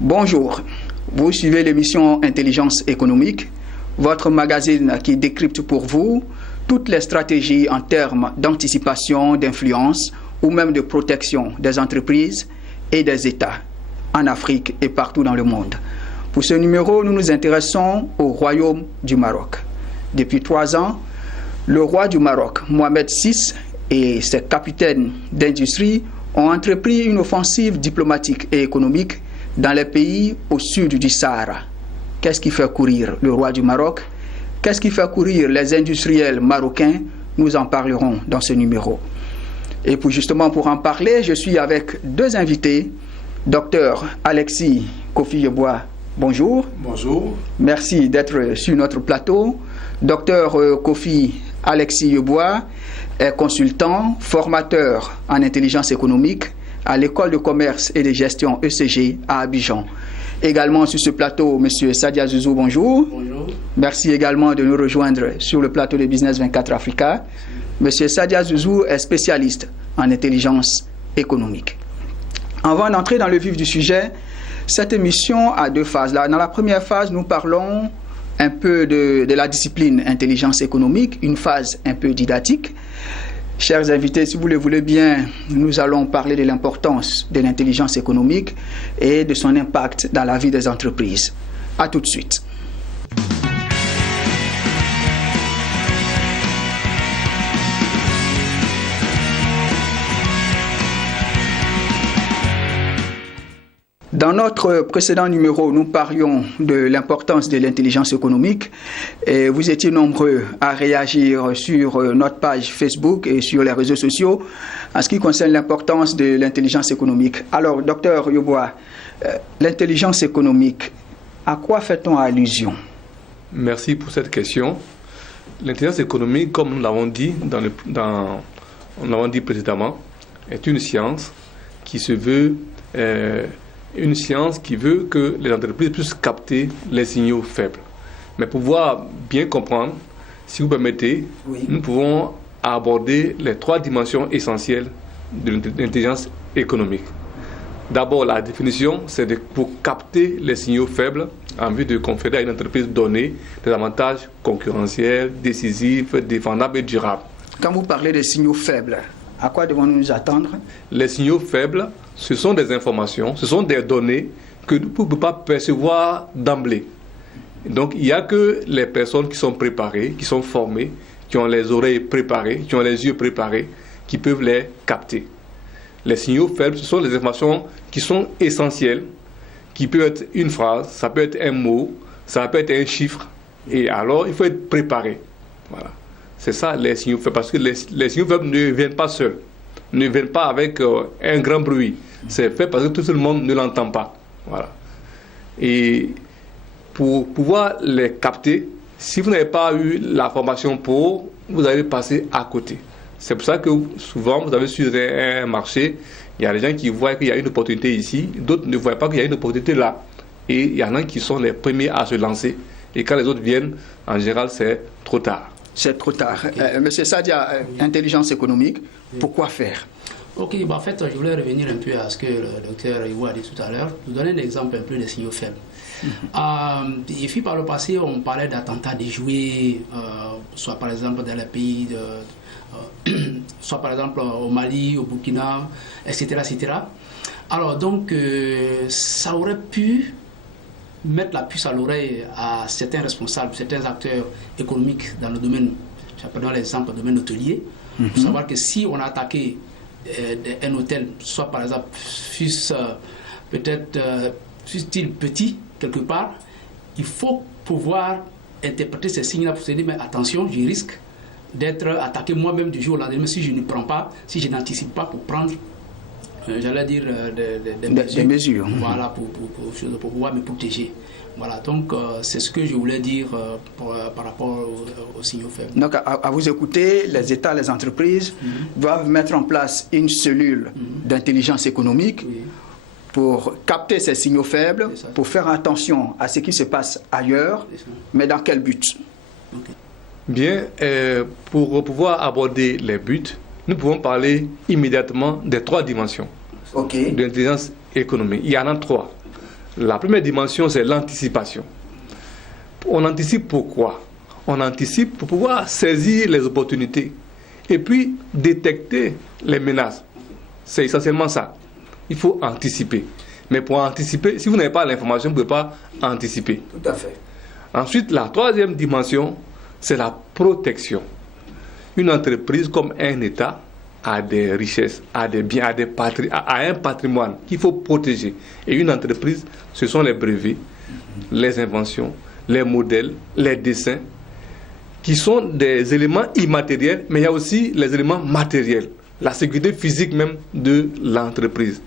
Bonjour, vous suivez l'émission Intelligence économique, votre magazine qui décrypte pour vous toutes les stratégies en termes d'anticipation, d'influence ou même de protection des entreprises et des États en Afrique et partout dans le monde. Pour ce numéro, nous nous intéressons au Royaume du Maroc. Depuis 3 ans, le roi du Maroc, Mohamed VI, et ses capitaines d'industrie ont entrepris une offensive diplomatique et économique dans les pays au sud du Sahara. Qu'est-ce qui fait courir le roi du Maroc? Qu'est-ce qui fait courir les industriels marocains? Nous en parlerons dans ce numéro. Et pour en parler, je suis avec 2 invités. Dr Alexis Kofi Yeboah, bonjour. Bonjour. Merci d'être sur notre plateau. Dr Kofi Alexis Yeboah est consultant, formateur en intelligence économique à l'école de commerce et de gestion ECG à Abidjan. Également sur ce plateau, M. Sadia Zouzou, bonjour. Bonjour. Merci également de nous rejoindre sur le plateau de Business 24 Africa. M. Sadia Zouzou est spécialiste en intelligence économique. Avant d'entrer dans le vif du sujet, cette émission a 2 phases. Dans la première phase, nous parlons un peu de la discipline intelligence économique, une phase un peu didactique. Chers invités, si vous le voulez bien, nous allons parler de l'importance de l'intelligence économique et de son impact dans la vie des entreprises. À tout de suite. Dans notre précédent numéro, nous parlions de l'importance de l'intelligence économique et vous étiez nombreux à réagir sur notre page Facebook et sur les réseaux sociaux en ce qui concerne l'importance de l'intelligence économique. Alors, docteur Yeboah, l'intelligence économique, à quoi fait-on allusion? Merci pour cette question. L'intelligence économique, comme nous l'avons dit, précédemment, est une science qui se veut... une science qui veut que les entreprises puissent capter les signaux faibles. Mais pour pouvoir bien comprendre, si vous permettez, oui, nous pouvons aborder les 3 dimensions essentielles de l'intelligence économique. D'abord, la définition, c'est pour capter les signaux faibles en vue de conférer à une entreprise donnée des avantages concurrentiels, décisifs, défendables et durables. Quand vous parlez de signaux faibles, à quoi devons-nous nous attendre? Les signaux faibles, ce sont des informations, ce sont des données que nous ne pouvons pas percevoir d'emblée. Donc, il n'y a que les personnes qui sont préparées, qui sont formées, qui ont les oreilles préparées, qui ont les yeux préparés, qui peuvent les capter. Les signaux faibles, ce sont les informations qui sont essentielles, qui peuvent être une phrase, ça peut être un mot, ça peut être un chiffre, et alors il faut être préparé. Voilà. C'est ça les signaux faibles, parce que les signaux faibles ne viennent pas seuls, ne viennent pas avec un grand bruit. C'est fait parce que tout le monde ne l'entend pas. Voilà. Et pour pouvoir les capter, si vous n'avez pas eu la formation pour, vous allez passer à côté. C'est pour ça que souvent, vous avez sur un marché, il y a des gens qui voient qu'il y a une opportunité ici, d'autres ne voient pas qu'il y a une opportunité là. Et il y en a qui sont les premiers à se lancer. Et quand les autres viennent, en général, c'est trop tard. C'est trop tard. Monsieur Sadia, intelligence économique, pourquoi faire? Ok, en fait, je voulais revenir un peu à ce que le docteur Yeboah a dit tout à l'heure. Vous donner un exemple un peu des signaux faibles. Et puis par le passé, on parlait d'attentats déjoués, soit par exemple dans les pays, soit par exemple au Mali, au Burkina, etc. etc. Alors donc, ça aurait pu mettre la puce à l'oreille à certains responsables, certains acteurs économiques dans le domaine, je prends l'exemple du domaine hôtelier, pour savoir que si on a attaqué un hôtel, soit par exemple, fût-il petit quelque part, il faut pouvoir interpréter ces signes-là pour se dire, mais attention, je risque d'être attaqué moi-même du jour au lendemain si je ne prends pas, si je n'anticipe pas pour prendre j'allais dire des mesures. Voilà, pour pouvoir me protéger. Voilà, donc c'est ce que je voulais dire par rapport aux signaux faibles. Donc à vous écouter, les États, les entreprises doivent mettre en place une cellule d'intelligence économique pour capter ces signaux faibles, pour faire attention à ce qui se passe ailleurs, mais dans quel but? Bien, pour pouvoir aborder les buts, nous pouvons parler immédiatement des 3 dimensions de l'intelligence économique. Il y en a 3. La première dimension, c'est l'anticipation. On anticipe pourquoi? On anticipe pour pouvoir saisir les opportunités et puis détecter les menaces. C'est essentiellement ça. Il faut anticiper. Mais pour anticiper, si vous n'avez pas l'information, vous ne pouvez pas anticiper. Tout à fait. Ensuite, la troisième dimension, c'est la protection. Une entreprise comme un État a des richesses, a des biens, a un patrimoine qu'il faut protéger. Et une entreprise, ce sont les brevets, les inventions, les modèles, les dessins, qui sont des éléments immatériels, mais il y a aussi les éléments matériels, la sécurité physique même de l'entreprise.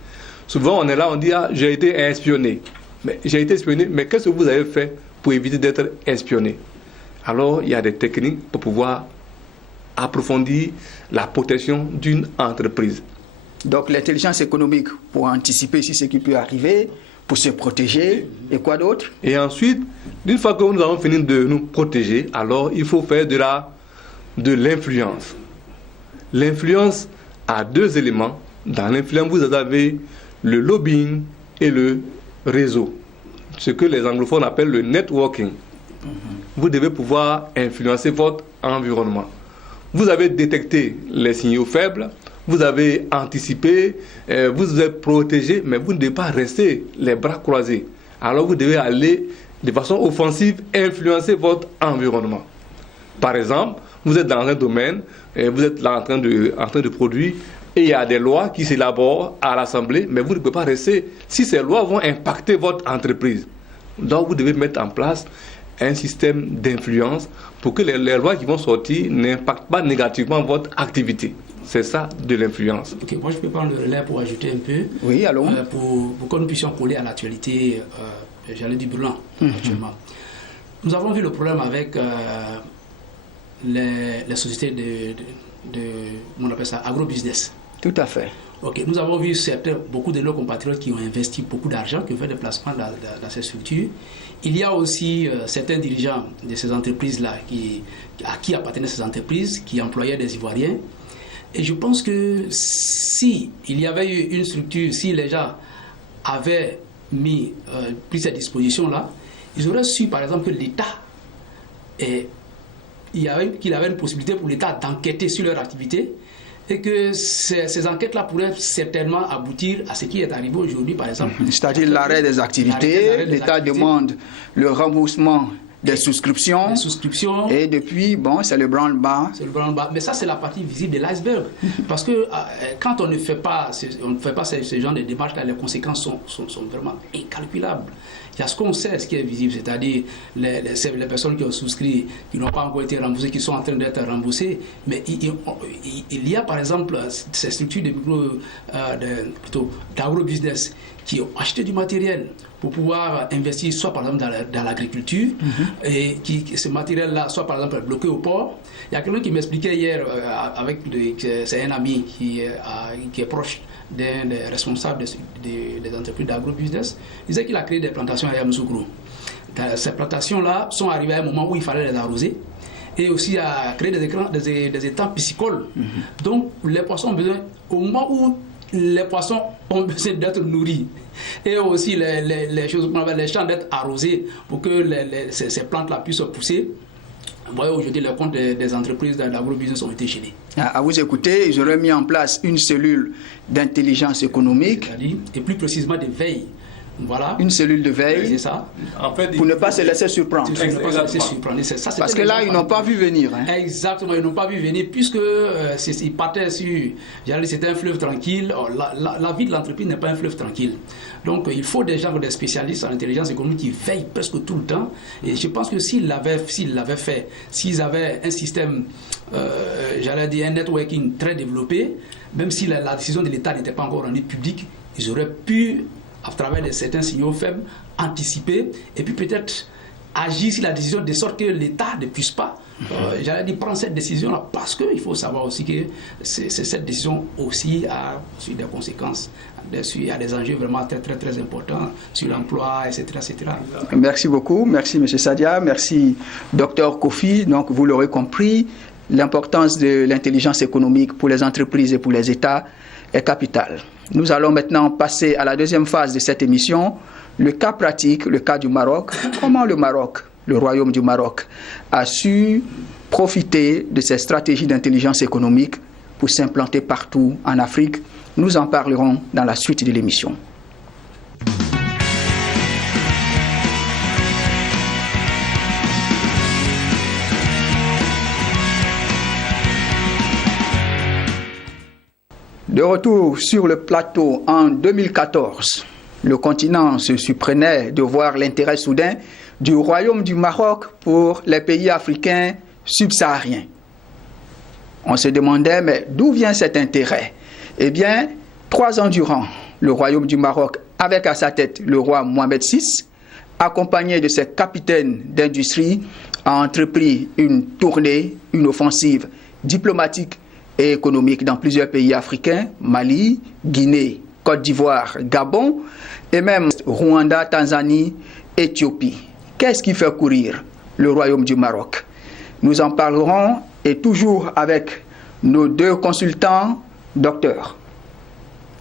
Souvent, on est là, on dit, ah, j'ai été espionné. Mais j'ai été espionné, mais qu'est-ce que vous avez fait pour éviter d'être espionné? Alors, il y a des techniques pour pouvoir approfondir la protection d'une entreprise. Donc, l'intelligence économique pour anticiper sur ce qui peut arriver, pour se protéger, et quoi d'autre? Et ensuite, une fois que nous avons fini de nous protéger, alors il faut faire de l'influence. L'influence a deux éléments. Dans l'influence, vous avez le lobbying et le réseau, ce que les anglophones appellent le networking. Vous devez pouvoir influencer votre environnement. Vous avez détecté les signaux faibles, vous avez anticipé, vous êtes protégé, mais vous ne devez pas rester les bras croisés. Alors vous devez aller de façon offensive influencer votre environnement. Par exemple, vous êtes dans un domaine, vous êtes là en train de produire, et il y a des lois qui s'élaborent à l'Assemblée, mais vous ne pouvez pas rester si ces lois vont impacter votre entreprise. Donc vous devez mettre en place un système d'influence pour que les lois qui vont sortir n'impactent pas négativement votre activité. C'est ça de l'influence. Ok, moi je peux prendre le relais pour ajouter un peu. Oui, allons. Pour que nous puissions coller à l'actualité, j'allais dire brûlant actuellement. Nous avons vu le problème avec les sociétés on appelle ça agro-business. Tout à fait. Ok, nous avons vu beaucoup de nos compatriotes qui ont investi beaucoup d'argent, qui ont fait des placements dans ces structures. Il y a aussi certains dirigeants de ces entreprises-là à qui appartenaient ces entreprises, qui employaient des Ivoiriens. Et je pense que si il y avait eu une structure, si les gens avaient pris ces dispositions-là, ils auraient su par exemple que l'État qu'il avait une possibilité pour l'État d'enquêter sur leur activité et que ces enquêtes-là pourraient certainement aboutir à ce qui est arrivé aujourd'hui, par exemple. C'est-à-dire l'arrêt des activités, l'État demande le remboursement des souscriptions. Et depuis, bon, c'est le branle-bas. C'est le branle-bas. Mais ça, c'est la partie visible de l'iceberg. Parce que quand on ne fait pas ce genre de démarches-là, les conséquences sont vraiment incalculables. Il y a ce qu'on sait, ce qui est visible, c'est-à-dire les personnes qui ont souscrit, qui n'ont pas encore été remboursées, qui sont en train d'être remboursées. Mais il y a par exemple ces structures d'agro-business qui ont acheté du matériel pour pouvoir investir soit par exemple dans l'agriculture et ce matériel-là soit par exemple bloqué au port. Il y a quelqu'un qui m'expliquait hier c'est un ami qui est proche d'un des responsables des entreprises d'agro-business. Il disait qu'il a créé des plantations à Yamoussoukro. Ces plantations-là sont arrivées à un moment où il fallait les arroser et aussi à créer des étangs piscicoles. Donc les poissons ont besoin, au moment où les poissons ont besoin d'être nourris et aussi les champs d'être arrosés pour que ces plantes-là puissent pousser. Vous voyez, aujourd'hui, les comptes des entreprises d'agro-business ont été gelés. À vous écouter, ils auraient mis en place une cellule d'intelligence économique. Et plus précisément de veille. Voilà. Une cellule de veille. C'est ça. En fait, pour ne pas se laisser surprendre. Parce que là, ils n'ont pas vu venir. Hein. Exactement, ils n'ont pas vu venir puisque ils partaient sur. C'était un fleuve tranquille. La vie de l'entreprise n'est pas un fleuve tranquille. Donc, il faut des gens, des spécialistes en intelligence économique qui veillent presque tout le temps. Et je pense que s'ils l'avaient fait, s'ils avaient un système, un networking très développé, même si la décision de l'État n'était pas encore rendue publique, ils auraient pu, à travers certains signaux faibles, anticiper et puis peut-être agir sur la décision de sorte que l'État ne puisse pas prendre cette décision-là, parce qu'il faut savoir aussi que cette décision aussi a des conséquences, il y a des enjeux vraiment très très très importants sur l'emploi, etc., etc. Merci beaucoup, merci M. Sadia, merci Dr Kofi. Donc vous l'aurez compris, l'importance de l'intelligence économique pour les entreprises et pour les États est capitale. Nous allons maintenant passer à la deuxième phase de cette émission, le cas pratique, le cas du Maroc, comment le Maroc, le Royaume du Maroc, a su profiter de ces stratégies d'intelligence économique pour s'implanter partout en Afrique. Nous en parlerons dans la suite de l'émission. De retour sur le plateau en 2014, le continent se surprenait de voir l'intérêt soudain du Royaume du Maroc pour les pays africains subsahariens. On se demandait, mais d'où vient cet intérêt? Eh bien, 3 ans durant, le Royaume du Maroc, avec à sa tête le roi Mohamed VI, accompagné de ses capitaines d'industrie, a entrepris une tournée, une offensive diplomatique et économique dans plusieurs pays africains, Mali, Guinée, Côte d'Ivoire, Gabon, et même Rwanda, Tanzanie, Éthiopie. Qu'est-ce qui fait courir le Royaume du Maroc? Nous en parlerons, et toujours avec nos 2 consultants, docteurs.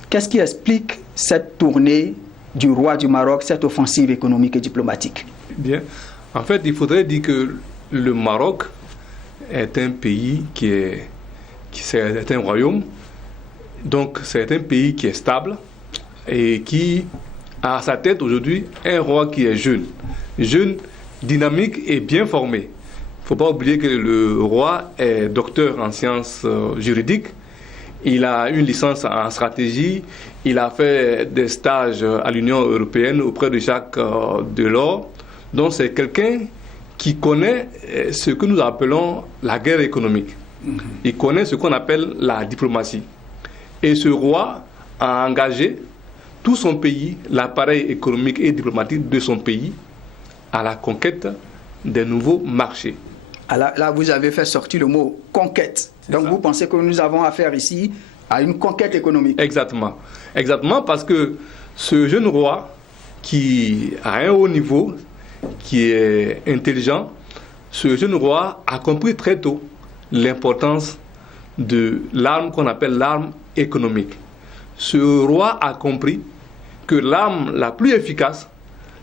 Qu'est-ce qui explique cette tournée du roi du Maroc, cette offensive économique et diplomatique? Bien. En fait, il faudrait dire que le Maroc est un pays c'est un royaume, donc c'est un pays qui est stable et qui a à sa tête aujourd'hui un roi qui est jeune, dynamique et bien formé. Il ne faut pas oublier que le roi est docteur en sciences juridiques, il a une licence en stratégie, il a fait des stages à l'Union européenne auprès de Jacques Delors, donc c'est quelqu'un qui connaît ce que nous appelons la guerre économique. Il connaît ce qu'on appelle la diplomatie. Et ce roi a engagé tout son pays, l'appareil économique et diplomatique de son pays, à la conquête des nouveaux marchés. Alors là, vous avez fait sortir le mot conquête. Donc vous pensez que nous avons affaire ici à une conquête économique? Exactement. Exactement, parce que ce jeune roi qui a un haut niveau, qui est intelligent, ce jeune roi a compris très tôt l'importance de l'arme qu'on appelle l'arme économique. Ce roi a compris que l'arme la plus efficace,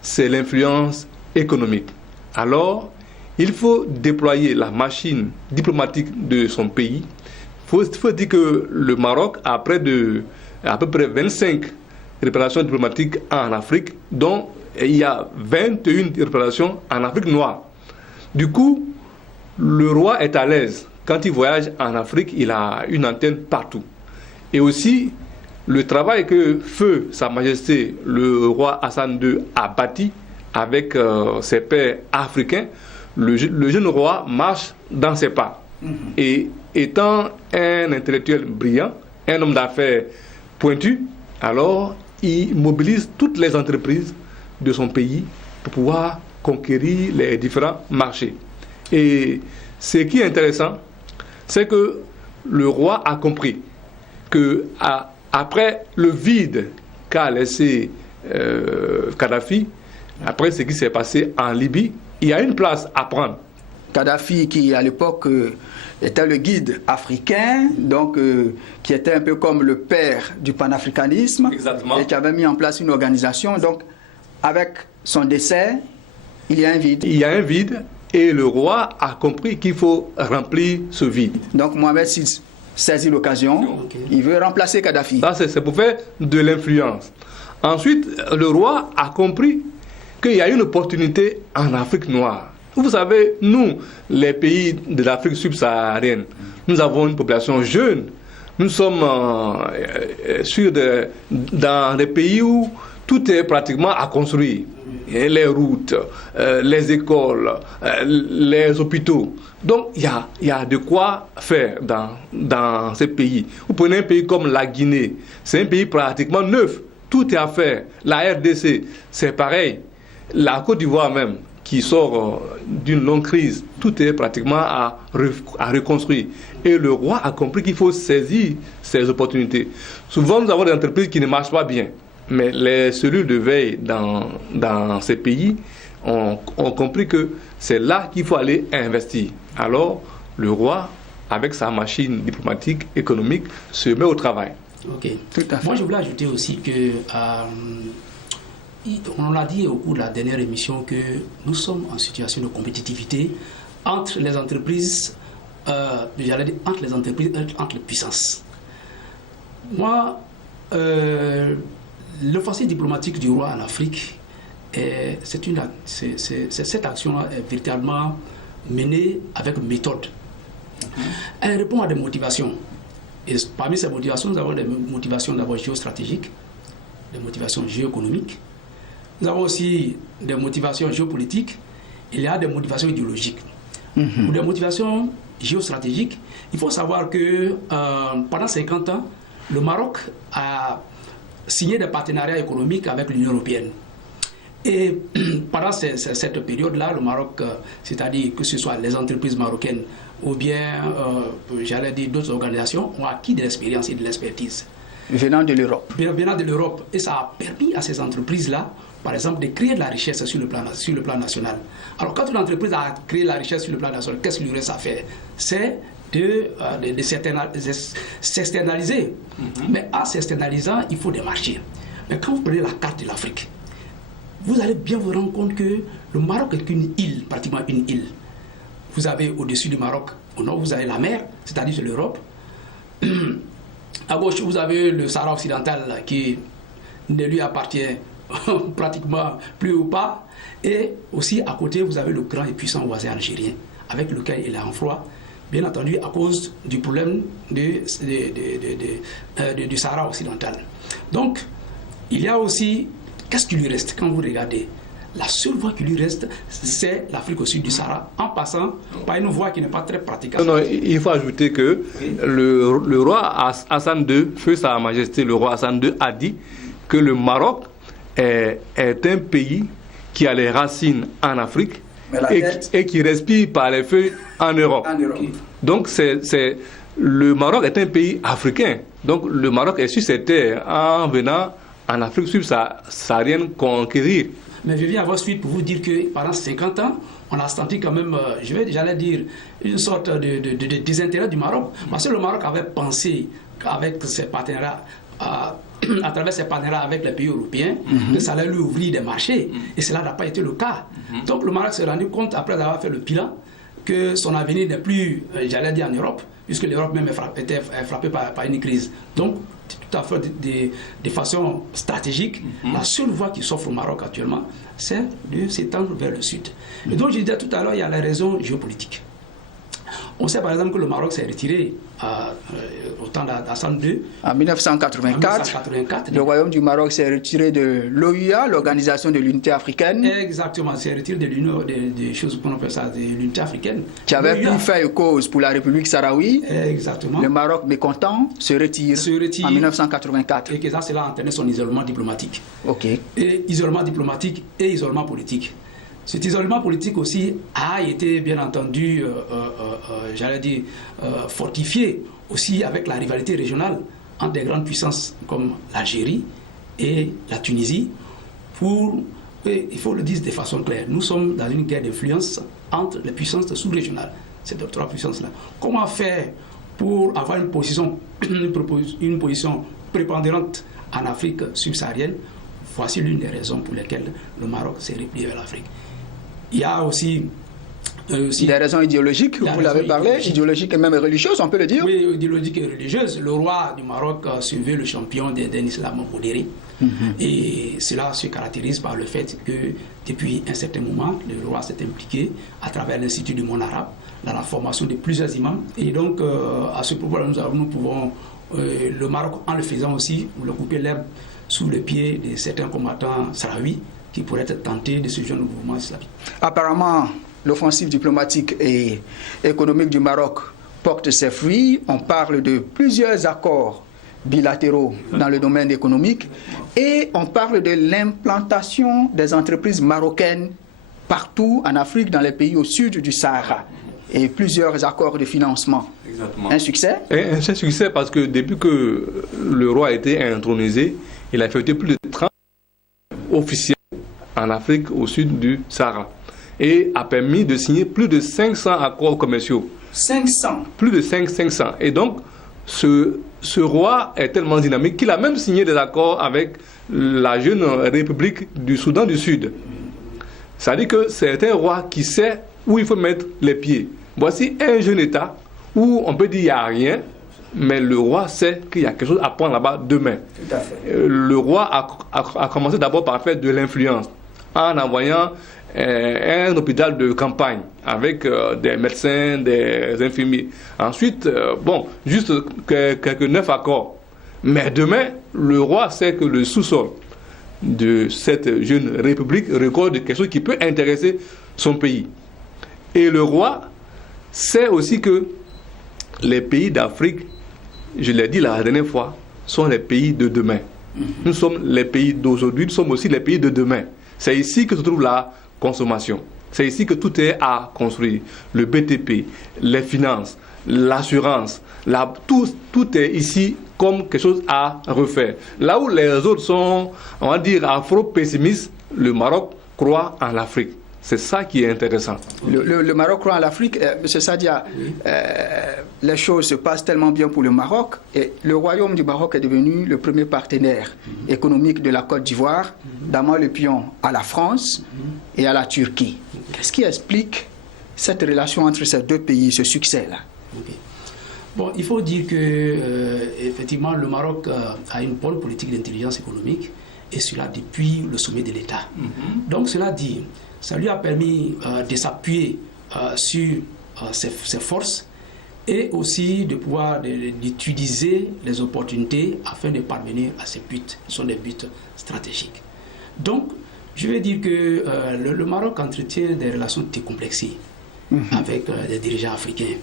c'est l'influence économique. Alors, il faut déployer la machine diplomatique de son pays. Il faut dire que le Maroc a à peu près 25 représentations diplomatiques en Afrique, dont il y a 21 représentations en Afrique noire. Du coup, le roi est à l'aise. Quand il voyage en Afrique, il a une antenne partout. Et aussi, le travail que feu Sa Majesté le roi Hassan II a bâti avec ses pairs africains, le jeune roi marche dans ses pas. Et étant un intellectuel brillant, un homme d'affaires pointu, alors il mobilise toutes les entreprises de son pays pour pouvoir conquérir les différents marchés. Et ce qui est intéressant, c'est que le roi a compris que après le vide qu'a laissé Kadhafi, après ce qui s'est passé en Libye, il y a une place à prendre. Kadhafi, qui à l'époque était le guide africain, donc qui était un peu comme le père du panafricanisme. Exactement. Et qui avait mis en place une organisation. Donc, avec son décès, il y a un vide. Il y a un vide. Et le roi a compris qu'il faut remplir ce vide. Donc Mohamed VI saisit l'occasion, il veut remplacer Kadhafi. Ça, c'est pour faire de l'influence. Ensuite, le roi a compris qu'il y a une opportunité en Afrique noire. Vous savez, nous, les pays de l'Afrique subsaharienne, nous avons une population jeune. Nous sommes dans des pays où tout est pratiquement à construire. Les routes, les écoles, les hôpitaux. Donc, il y a de quoi faire dans ces pays. Vous prenez un pays comme la Guinée, c'est un pays pratiquement neuf. Tout est à faire. La RDC, c'est pareil. La Côte d'Ivoire même, qui sort d'une longue crise, tout est pratiquement à reconstruire. Et le roi a compris qu'il faut saisir ces opportunités. Souvent, nous avons des entreprises qui ne marchent pas bien. Mais les cellules de veille dans ces pays ont compris que c'est là qu'il faut aller investir. Alors, le roi, avec sa machine diplomatique, économique, se met au travail. Ok. Tout à fait. Moi, je voulais ajouter aussi que on l'a dit au cours de la dernière émission que nous sommes en situation de compétitivité entre les entreprises, entre les puissances. Moi, l'offensive diplomatique du roi en Afrique, cette action-là est véritablement menée avec méthode. Elle répond à des motivations. Et parmi ces motivations, nous avons des motivations d'abord géostratégiques, des motivations géoéconomiques. Nous avons aussi des motivations géopolitiques. Il y a des motivations idéologiques. Pour des motivations géostratégiques, il faut savoir que pendant 50 ans, le Maroc a signé des partenariats économiques avec l'Union européenne. Et pendant cette période-là, le Maroc, c'est-à-dire que ce soit les entreprises marocaines ou bien, j'allais dire, d'autres organisations, ont acquis de l'expérience et de l'expertise. Venant de l'Europe. Venant de l'Europe. Et ça a permis à ces entreprises-là, par exemple, de créer de la richesse sur le plan national. Alors, quand une entreprise a créé de la richesse sur le plan national, qu'est-ce qu'il lui reste à faire? C'est de s'externaliser. Mais en s'externalisant, il faut des marchés. Mais quand vous prenez la carte de l'Afrique, vous allez bien vous rendre compte que le Maroc est une île, pratiquement une île. Vous avez au-dessus du Maroc, au nord, vous avez la mer, c'est-à-dire l'Europe. À gauche, vous avez le Sahara occidental qui ne lui appartient pratiquement plus ou pas. Et aussi, à côté, vous avez le grand et puissant voisin algérien, avec lequel il est en froid, bien entendu, à cause du problème du Sahara occidental. Donc, il y a aussi, qu'est-ce qui lui reste quand vous regardez? La seule voie qui lui reste, c'est l'Afrique au sud du Sahara, en passant par une voie qui n'est pas très praticable. Non, il faut ajouter que le roi Hassan II, feu Sa Majesté, le roi Hassan II, a dit que le Maroc est un pays qui a les racines en Afrique et qui respire par les feux en Europe. Donc, le Maroc est un pays africain. Donc, le Maroc est sur cette terre en venant en Afrique subsaharienne conquérir. Mais je viens à votre suite pour vous dire que pendant 50 ans, on a senti quand même, j'allais dire, une sorte de désintérêt du Maroc. Parce que le Maroc avait pensé qu'avec ses partenariats, à travers ses partenariats avec les pays européens, que ça allait lui ouvrir des marchés. Et cela n'a pas été le cas. Donc le Maroc s'est rendu compte, après avoir fait le bilan, que son avenir n'est plus, j'allais dire, en Europe, puisque l'Europe même était frappée par une crise. Donc, tout à fait de façon stratégique, la seule voie qui s'offre au Maroc actuellement, c'est de s'étendre vers le sud. Et donc, je disais tout à l'heure, il y a les raisons géopolitiques. On sait par exemple que le Maroc s'est retiré au temps d'Hassan II. En 1984, le royaume du Maroc s'est retiré de l'OUA, l'Organisation de l'Unité africaine. Exactement, s'est retiré de l'Union des choses qu'on appelle ça, de l'Unité africaine. Qui avait pu faire cause pour la République sahraoui. Exactement. Le Maroc mécontent se retire en 1984. Et que ça, cela a entraîné son isolement diplomatique. Ok. Et isolement diplomatique et isolement politique. Cet isolement politique aussi a été bien entendu, j'allais dire, fortifié aussi avec la rivalité régionale entre des grandes puissances comme l'Algérie et la Tunisie. Il faut le dire de façon claire, nous sommes dans une guerre d'influence entre les puissances sous-régionales, ces trois puissances-là. Comment faire pour avoir une position prépondérante en Afrique subsaharienne? Voici l'une des raisons pour lesquelles le Maroc s'est replié vers l'Afrique. Il y a aussi des raisons idéologiques, vous l'avez parlé, idéologiques et même religieuses, on peut le dire. Oui, idéologiques et religieuses. Le roi du Maroc suivait le champion d'un islam modéré. Et cela se caractérise par le fait que depuis un certain moment, le roi s'est impliqué à travers l'Institut du monde arabe dans la formation de plusieurs imams. Et donc, à ce propos, nous pouvons, le Maroc, en le faisant aussi, le couper l'herbe sous le pied de certains combattants sahraouis qui pourraient être tentés de ce genre de mouvement islamique. Apparemment, l'offensive diplomatique et économique du Maroc porte ses fruits. On parle de plusieurs accords bilatéraux dans le domaine économique et on parle de l'implantation des entreprises marocaines partout en Afrique, dans les pays au sud du Sahara, et plusieurs accords de financement. Exactement. Un succès? Un succès parce que depuis que le roi a été intronisé, il a effectué plus de 30 officiels en Afrique au sud du Sahara et a permis de signer plus de 500 accords commerciaux. 500? Plus de 500. Et donc, ce roi est tellement dynamique qu'il a même signé des accords avec la jeune République du Soudan du Sud. Ça veut dire que c'est un roi qui sait où il faut mettre les pieds. Voici un jeune État où on peut dire qu'il n'y a rien, mais le roi sait qu'il y a quelque chose à prendre là-bas demain. Tout à fait. Le roi a commencé d'abord par faire de l'influence en envoyant un hôpital de campagne avec des médecins, des infirmiers. Ensuite, juste quelques 9 accords. Mais demain, le roi sait que le sous-sol de cette jeune république recorde quelque chose qui peut intéresser son pays. Et le roi sait aussi que les pays d'Afrique, je l'ai dit la dernière fois, sont les pays de demain. Nous sommes les pays d'aujourd'hui, nous sommes aussi les pays de demain. C'est ici que se trouve la consommation. C'est ici que tout est à construire. Le BTP, les finances, l'assurance, tout est ici comme quelque chose à refaire. Là où les autres sont, on va dire, afro-pessimistes, le Maroc croit en l'Afrique. C'est ça qui est intéressant. Le Maroc croit en l'Afrique. M. Sadia, les choses se passent tellement bien pour le Maroc. Et le royaume du Maroc est devenu le premier partenaire économique de la Côte d'Ivoire, donnant le pion à la France et à la Turquie. Qu'est-ce qui explique cette relation entre ces deux pays, ce succès-là? Bon, il faut dire que effectivement, le Maroc a une bonne politique d'intelligence économique, et cela depuis le sommet de l'État. Donc cela dit, ça lui a permis de s'appuyer sur ses forces et aussi de pouvoir d'utiliser les opportunités afin de parvenir à ses buts. Ce sont des buts stratégiques. Donc, je vais dire que le Maroc entretient des relations décomplexées avec les dirigeants africains.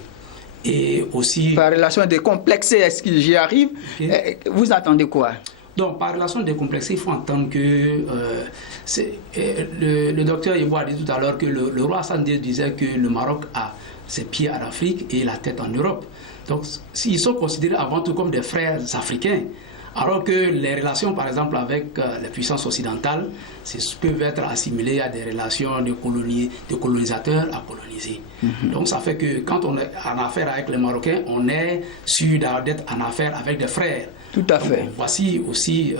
Et aussi... Par relation décomplexée, est-ce que j'y arrive? Vous attendez quoi? Donc, par relation décomplexée, il faut entendre que le docteur Ivo a dit tout à l'heure que le roi Hassan II disait que le Maroc a ses pieds en Afrique et la tête en Europe. Donc, ils sont considérés avant tout comme des frères africains. Alors que les relations, par exemple, avec les puissances occidentales, peuvent être assimilées à des relations de colonisateurs à colonisés. Donc ça fait que quand on est en affaire avec les Marocains, on est sûr d'être en affaire avec des frères. Tout à fait. Donc, voici aussi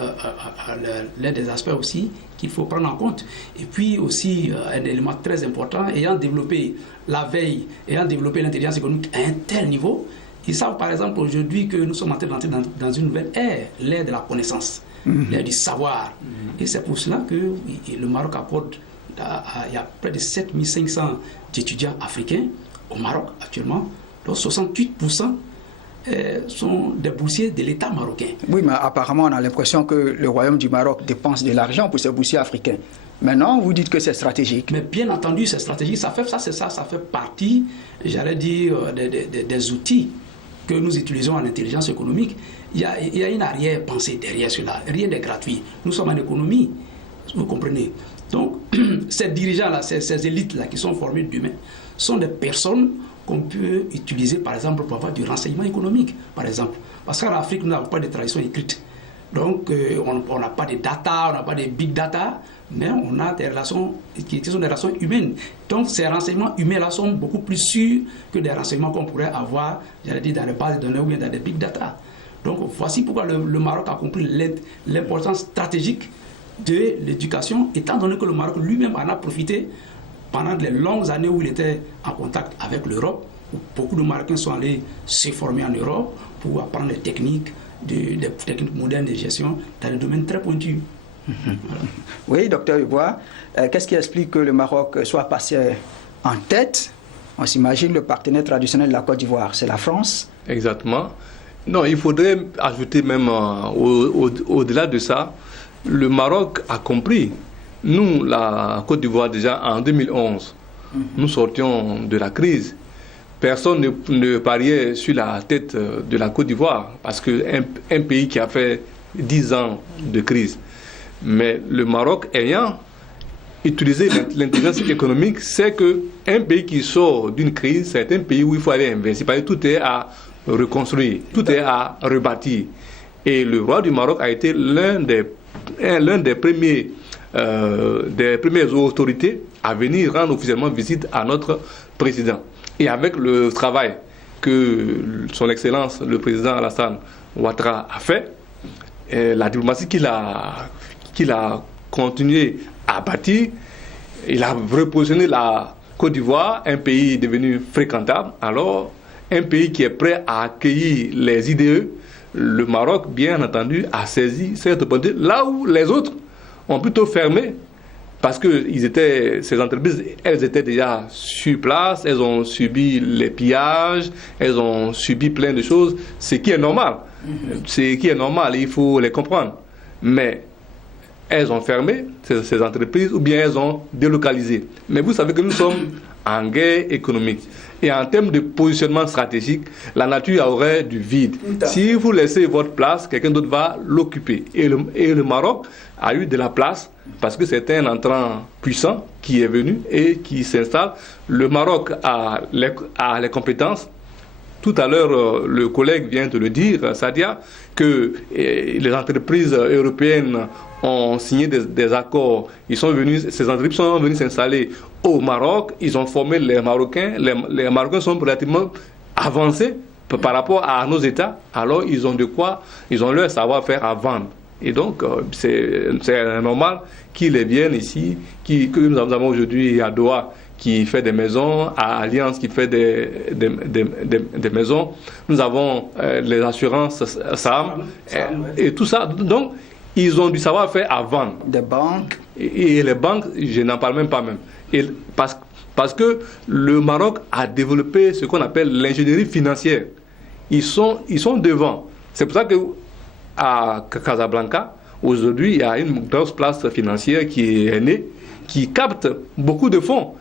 l'un des aspects aussi qu'il faut prendre en compte. Et puis aussi un élément très important, ayant développé la veille, ayant développé l'intelligence économique à un tel niveau, ils savent par exemple aujourd'hui que nous sommes en train d'entrer dans une nouvelle ère, l'ère de la connaissance, l'ère du savoir. Et c'est pour cela que le Maroc accorde, il y a près de 7500 étudiants africains au Maroc actuellement, dont 68% sont des boursiers de l'État marocain. Oui, mais apparemment on a l'impression que le royaume du Maroc dépense de l'argent pour ces boursiers africains. Maintenant, vous dites que c'est stratégique. Mais bien entendu, c'est stratégique. Ça fait partie, j'allais dire, des outils que nous utilisons en intelligence économique. Il y a une arrière-pensée derrière cela. Rien n'est gratuit. Nous sommes en économie, vous comprenez. Donc, ces dirigeants-là, ces élites-là qui sont formées d'humains, sont des personnes qu'on peut utiliser, par exemple, pour avoir du renseignement économique, par exemple. Parce qu'en Afrique, nous n'avons pas de tradition écrite. Donc, on n'a pas de data, on n'a pas de big data, mais on a des relations qui sont des relations humaines. Donc, ces renseignements humains-là sont beaucoup plus sûrs que des renseignements qu'on pourrait avoir, j'allais dire, dans les bases de données ou bien dans des big data. Donc, voici pourquoi le Maroc a compris l'importance stratégique de l'éducation, étant donné que le Maroc lui-même en a profité pendant les longues années où il était en contact avec l'Europe, où beaucoup de Marocains sont allés se former en Europe pour apprendre des techniques modernes de gestion dans des domaines très pointus. Voilà. Oui, docteur Hubois, qu'est-ce qui explique que le Maroc soit passé en tête? On s'imagine le partenaire traditionnel de la Côte d'Ivoire, c'est la France. Exactement. Non, il faudrait ajouter même au-delà de ça, le Maroc a compris. Nous, la Côte d'Ivoire, déjà en 2011, nous sortions de la crise. Personne ne pariait sur la tête de la Côte d'Ivoire, parce qu'un pays qui a fait 10 ans de crise. Mais le Maroc ayant utilisé l'intelligence économique, c'est qu'un pays qui sort d'une crise, c'est un pays où il faut aller investir. Parce que tout est à reconstruire, tout est à rebâtir. Et le roi du Maroc a été l'un des premières autorités à venir rendre officiellement visite à notre président. Et avec le travail que son Excellence, le président Alassane Ouattara, a fait, la diplomatie qu'il a continué à bâtir, il a repositionné la Côte d'Ivoire, un pays devenu fréquentable, alors un pays qui est prêt à accueillir les IDE. Le Maroc, bien entendu, a saisi cette opportunité, là où les autres ont plutôt fermé, parce que ces entreprises, elles étaient déjà sur place, elles ont subi les pillages, elles ont subi plein de choses, ce qui est normal. Ce qui est normal, il faut les comprendre. Mais elles ont fermé ces entreprises ou bien elles ont délocalisé. Mais vous savez que nous sommes en guerre économique. Et en termes de positionnement stratégique, la nature aurait du vide. Si vous laissez votre place, quelqu'un d'autre va l'occuper. Et le Maroc a eu de la place parce que c'est un entrant puissant qui est venu et qui s'installe. Le Maroc a les compétences. Tout à l'heure, le collègue vient de le dire, Sadia, que les entreprises européennes ont signé des accords. Ces entreprises sont venues s'installer au Maroc. Ils ont formé les Marocains. Les Marocains sont relativement avancés par rapport à nos États. Alors, ils ont leur savoir-faire à vendre. Et donc, c'est normal qu'ils viennent ici, que nous avons aujourd'hui à Doha, qui fait des maisons, à Alliance qui fait des maisons. Nous avons les assurances SAM et tout ça. Donc, ils ont du savoir-faire à vendre. Des banques. Et les banques, je n'en parle même pas même. Et parce que le Maroc a développé ce qu'on appelle l'ingénierie financière. Ils sont devant. C'est pour ça qu'à Casablanca, aujourd'hui, il y a une grosse place financière qui est née, qui capte beaucoup de fonds.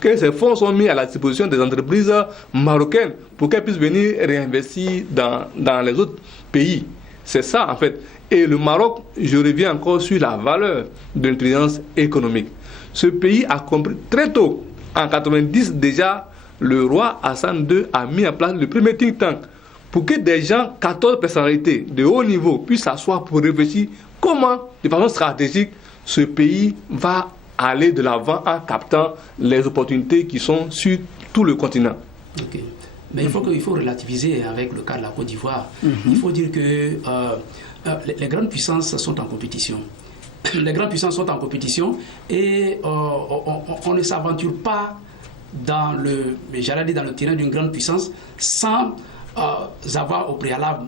Que ces fonds sont mis à la disposition des entreprises marocaines pour qu'elles puissent venir réinvestir dans les autres pays. C'est ça, en fait. Et le Maroc, je reviens encore sur la valeur de l'intelligence économique. Ce pays a compris très tôt, en 1990 déjà, le roi Hassan II a mis en place le premier think tank pour que des gens, 14 personnalités de haut niveau, puissent s'asseoir pour réfléchir comment, de façon stratégique, ce pays va aller de l'avant en captant les opportunités qui sont sur tout le continent. Okay. Mais il faut relativiser avec le cas de la Côte d'Ivoire. Il faut dire que les grandes puissances sont en compétition. Les grandes puissances sont en compétition et on ne s'aventure pas dans le terrain d'une grande puissance sans avoir au préalable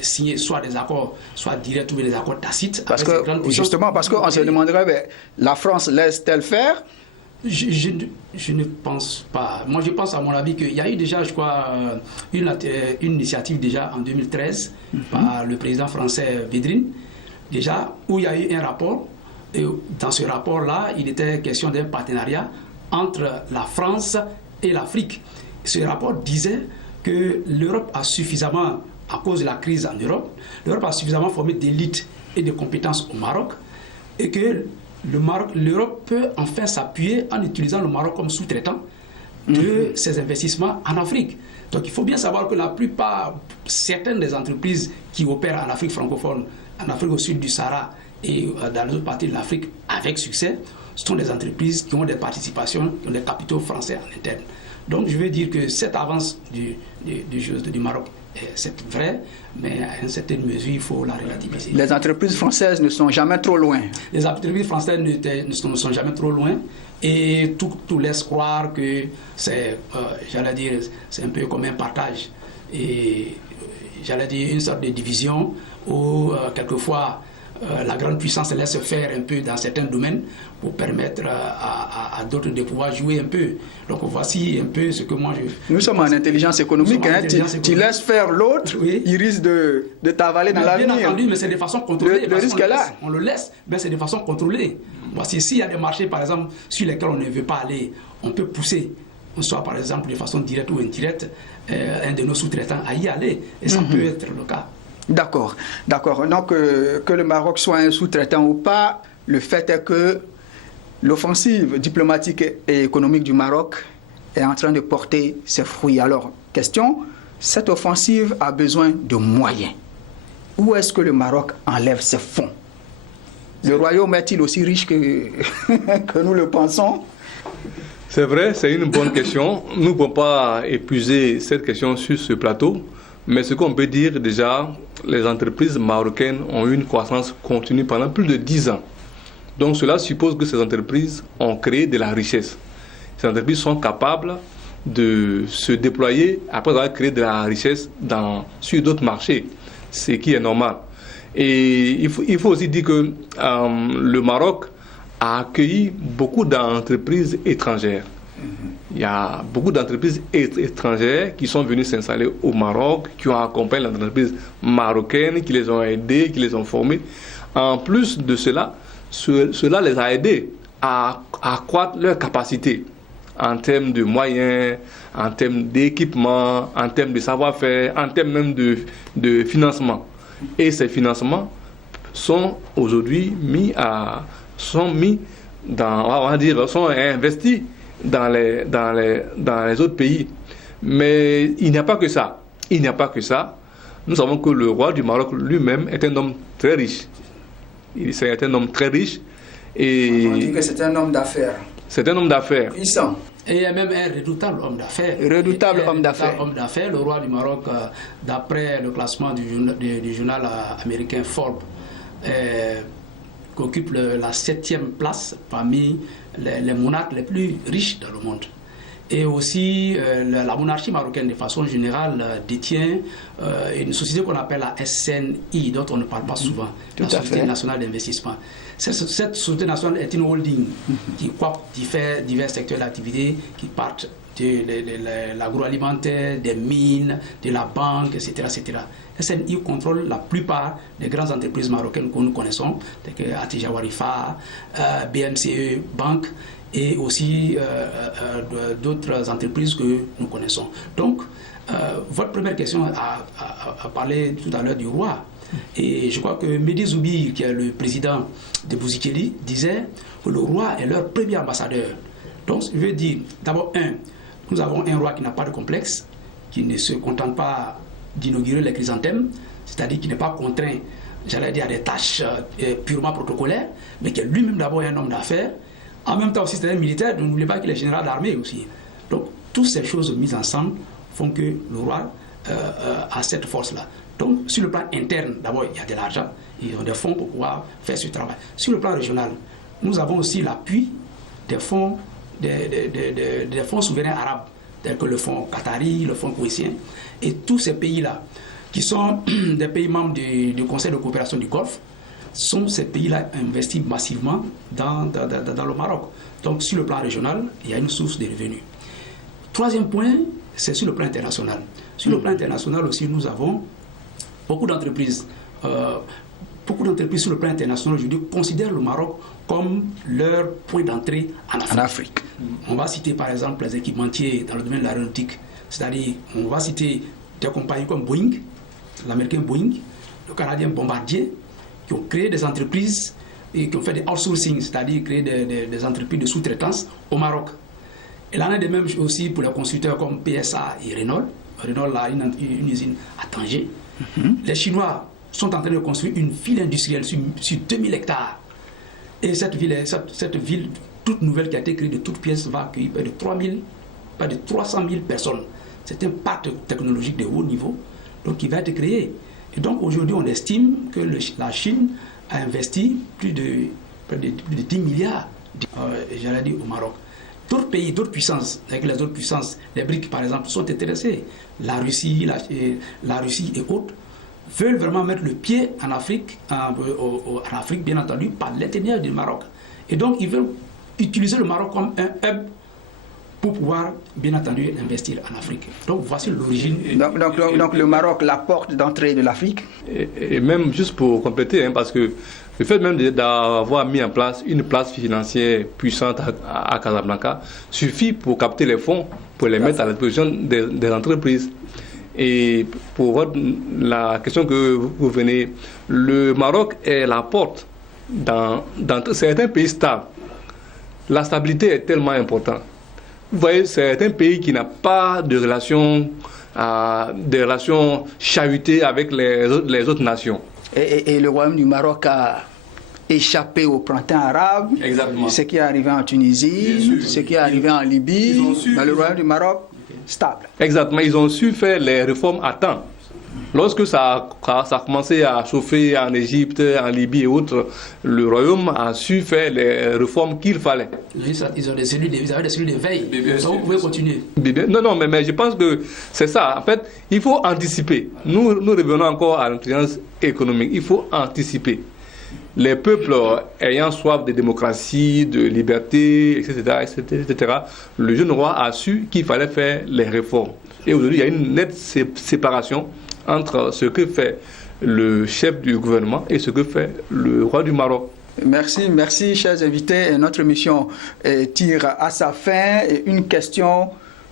signer soit des accords, soit directs ou des accords tacites. Parce que, justement, parce qu'on se demanderait, la France laisse-t-elle faire? Je ne pense pas. Moi, je pense, à mon avis, qu'il y a eu déjà, je crois, une initiative déjà en 2013 par le président français Védrine, déjà, où il y a eu un rapport. Et dans ce rapport-là, il était question d'un partenariat entre la France et l'Afrique. Ce rapport disait que l'Europe a suffisamment, à cause de la crise en Europe, l'Europe a suffisamment formé d'élites et de compétences au Maroc et que l'Europe peut enfin s'appuyer en utilisant le Maroc comme sous-traitant de ses investissements en Afrique. Donc il faut bien savoir que la plupart, certaines des entreprises qui opèrent en Afrique francophone, en Afrique au sud du Sahara et dans les autres parties de l'Afrique avec succès, ce sont des entreprises qui ont des participations, qui ont des capitaux français en interne. Donc je veux dire que cette avance du Maroc, c'est vrai, mais à une certaine mesure, il faut la relativiser. Les entreprises françaises ne sont jamais trop loin. Les entreprises françaises ne sont jamais trop loin et tout laisse croire que c'est, j'allais dire, c'est un peu comme un partage. Et j'allais dire une sorte de division où quelquefois la grande puissance laisse faire un peu dans certains domaines pour permettre à d'autres de pouvoir jouer un peu. Donc voici un peu ce que moi je... Nous sommes en intelligence économique. Tu laisses faire l'autre, oui. Il risque de t'avaler dans l'avenir. Bien entendu, mais c'est de façon contrôlée. Le risque est là. On le laisse, mais c'est de façon contrôlée. Voici, s'il y a des marchés, par exemple, sur lesquels on ne veut pas aller, on peut pousser, soit par exemple de façon directe ou indirecte, un de nos sous-traitants à y aller. Et ça peut être le cas. D'accord, d'accord. Donc, que le Maroc soit un sous-traitant ou pas, le fait est que l'offensive diplomatique et économique du Maroc est en train de porter ses fruits. Alors, question, cette offensive a besoin de moyens. Où est-ce que le Maroc enlève ses fonds? Le royaume est-il aussi riche que nous le pensons? C'est vrai, c'est une bonne question. Nous ne pouvons pas épuiser cette question sur ce plateau, mais ce qu'on peut dire déjà, les entreprises marocaines ont eu une croissance continue pendant plus de 10 ans. Donc cela suppose que ces entreprises ont créé de la richesse. Ces entreprises sont capables de se déployer après avoir créé de la richesse sur d'autres marchés, ce qui est normal. Et il faut aussi dire que le Maroc a accueilli beaucoup d'entreprises étrangères. Il y a beaucoup d'entreprises étrangères qui sont venues s'installer au Maroc, qui ont accompagné les entreprises marocaines, qui les ont aidées, qui les ont formées. En plus de cela, cela les a aidés à accroître leur capacité en termes de moyens, en termes d'équipement, en termes de savoir-faire, en termes même de financement. Et ces financements sont aujourd'hui sont investis dans les autres pays. Mais il n'y a pas que ça. Il n'y a pas que ça. Nous savons que le roi du Maroc lui-même est un homme très riche. C'est un homme très riche. Et on dit que c'est un homme d'affaires. C'est un homme d'affaires. Puissant. Et il y a même un redoutable homme d'affaires. Redoutable homme d'affaires. Le roi du Maroc, d'après le classement du journal américain Forbes, qui occupe la 7e place parmi les monarques les plus riches dans le monde. Et aussi, la monarchie marocaine, de façon générale, détient une société qu'on appelle la SNI, dont on ne parle pas souvent, la Société nationale d'investissement. Cette société nationale est une holding qui coiffe divers secteurs d'activité qui partent de l'agroalimentaire, des mines, de la banque, etc. etc. SNI contrôle la plupart des grandes entreprises marocaines que nous connaissons, telles que Attija Warifa, BMCE Banque, et aussi d'autres entreprises que nous connaissons. Donc, votre première question a parlé tout à l'heure du roi. Et je crois que Mehdi Zoubi, qui est le président de Bouzikeli, disait que le roi est leur premier ambassadeur. Donc, je veux dire, d'abord, nous avons un roi qui n'a pas de complexe, qui ne se contente pas d'inaugurer les chrysanthèmes, c'est-à-dire qui n'est pas contraint, j'allais dire, à des tâches purement protocolaires, mais qui est lui-même d'abord un homme d'affaires. En même temps aussi, c'est un militaire, n'oubliez pas qu'il est général d'armée aussi. Donc, toutes ces choses mises ensemble font que le roi a cette force-là. Donc, sur le plan interne, d'abord, il y a de l'argent, ils ont des fonds pour pouvoir faire ce travail. Sur le plan régional, nous avons aussi l'appui des fonds, des fonds souverains arabes, tels que le fonds qatari, le fonds koweïtien, et tous ces pays-là, qui sont des pays membres du Conseil de coopération du Golfe, sont ces pays-là investis massivement dans le Maroc. Donc, sur le plan régional, il y a une source de revenus. Troisième point, c'est sur le plan international. Sur le plan international aussi, nous avons beaucoup d'entreprises sur le plan international, je dis, considèrent le Maroc comme leur point d'entrée en Afrique. On va citer par exemple les équipementiers dans le domaine de l'aéronautique, c'est-à-dire on va citer des compagnies comme Boeing, l'américain Boeing, le canadien Bombardier, qui ont créé des entreprises et qui ont fait des outsourcing, c'est-à-dire créé des entreprises de sous-traitance au Maroc. Et l'année de même aussi pour les constructeurs comme PSA et Renault. Renault a une usine à Tanger. Les Chinois sont en train de construire une ville industrielle sur 2000 hectares. Et cette ville toute nouvelle qui a été créée de toutes pièces va accueillir près de 300 000 personnes. C'est un parc technologique de haut niveau donc, qui va être créé. Et donc aujourd'hui, on estime que la Chine a investi près de 10 milliards, j'allais dire, au Maroc. D'autres pays, d'autres puissances, avec les autres puissances, les BRICS par exemple, sont intéressés. La Russie et autres veulent vraiment mettre le pied en Afrique, en Afrique bien entendu, par l'intérieur du Maroc. Et donc ils veulent utiliser le Maroc comme un hub pour pouvoir, bien entendu, investir en Afrique. Donc voici l'origine. Donc le Maroc, la porte d'entrée de l'Afrique. Et même juste pour compléter, parce que le fait même d'avoir mis en place une place financière puissante à Casablanca suffit pour capter les fonds, pour les mettre à la disposition des entreprises. Et pour la question que vous venez, le Maroc est la porte dans certains pays stables. La stabilité est tellement importante. Vous voyez, c'est un pays qui n'a pas de relations chahutées avec les autres nations. Et le royaume du Maroc a échappé au printemps arabe, Exactement. ce qui est arrivé en Tunisie, ce qui est arrivé en Libye, dans le royaume du Maroc, stable. Exactement, ils ont su faire les réformes à temps. Lorsque ça a commencé à chauffer en Égypte, en Libye et autres, le royaume a su faire les réformes qu'il fallait. Ils ont des cellules, vous avez des cellules de veille. Donc vous pouvez continuer. Non, mais je pense que c'est ça. En fait, il faut anticiper. Nous revenons encore à l'intelligence économique. Il faut anticiper. Les peuples ayant soif de démocratie, de liberté, etc., le jeune roi a su qu'il fallait faire les réformes. Et aujourd'hui, il y a une nette séparation entre ce que fait le chef du gouvernement et ce que fait le roi du Maroc. Merci, chers invités. Et notre émission tire à sa fin. Et une question,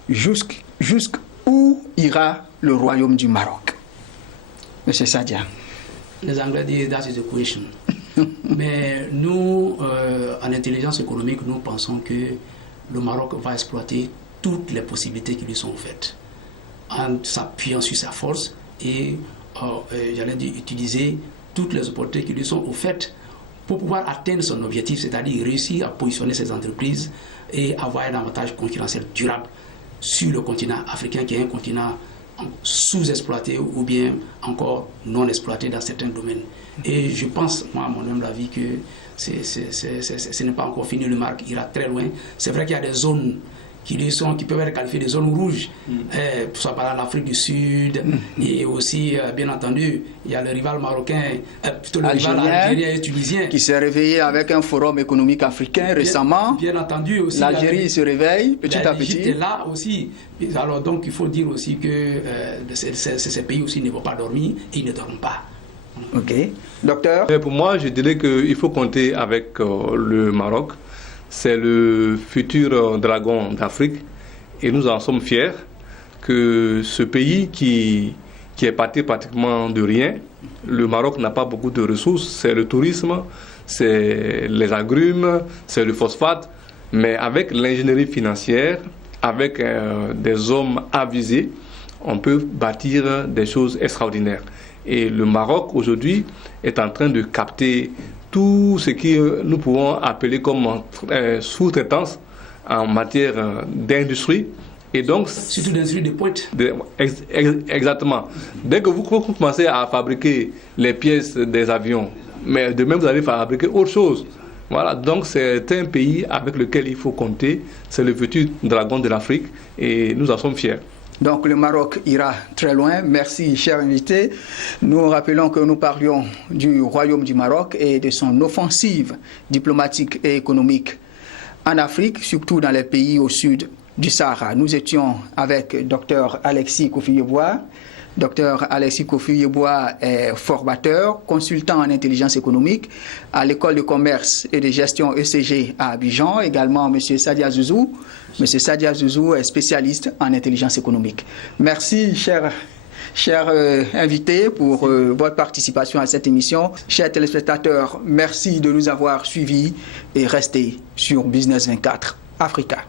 jusqu'où ira le royaume du Maroc? Monsieur Sadia. Les Anglais disent that is the question. Mais nous, en intelligence économique, nous pensons que le Maroc va exploiter toutes les possibilités qui lui sont offertes, en s'appuyant sur sa force et, j'allais dire, utiliser toutes les opportunités qui lui sont offertes pour pouvoir atteindre son objectif, c'est-à-dire réussir à positionner ses entreprises et avoir un avantage concurrentiel durable sur le continent africain, qui est un continent sous-exploité ou bien encore non exploité dans certains domaines. Et je pense, moi, à mon humble avis, que ce n'est pas encore fini. Le Maroc ira très loin. C'est vrai qu'il y a des zones qui peuvent être qualifiées de zones rouges, soit par l'Afrique du Sud, et aussi, bien entendu, il y a le rival marocain, plutôt le rival algérien et tunisien. Qui s'est réveillé avec un forum économique africain récemment. Bien entendu aussi. L'Algérie se réveille petit à petit. L'Égypte est là aussi. Alors donc, il faut dire aussi que ces pays aussi ne vont pas dormir et ils ne dorment pas. Ok. Docteur? Pour moi, je dirais qu'il faut compter avec le Maroc. C'est le futur dragon d'Afrique et nous en sommes fiers que ce pays qui est parti pratiquement de rien, le Maroc n'a pas beaucoup de ressources, c'est le tourisme, c'est les agrumes, c'est le phosphate, mais avec l'ingénierie financière, avec des hommes avisés, on peut bâtir des choses extraordinaires. Et le Maroc aujourd'hui est en train de capter tout ce que nous pouvons appeler comme sous-traitance en matière d'industrie. Et donc, surtout d'industrie de pointe. Exactement. Dès que vous commencez à fabriquer les pièces des avions, mais de même vous allez fabriquer autre chose. Voilà, donc c'est un pays avec lequel il faut compter. C'est le futur dragon de l'Afrique et nous en sommes fiers. Donc le Maroc ira très loin. Merci, chers invités. Nous rappelons que nous parlions du royaume du Maroc et de son offensive diplomatique et économique en Afrique, surtout dans les pays au sud du Sahara. Nous étions avec Dr Alexis Kofi-Yeboah. Dr Alexis Kofi-Yeboah est formateur, consultant en intelligence économique à l'école de commerce et de gestion ECG à Abidjan. Également, M. Sadia Zouzou. M. Sadia Zouzou est spécialiste en intelligence économique. Merci, chers invités, pour votre participation à cette émission. Chers téléspectateurs, merci de nous avoir suivis et restez sur Business 24 Africa.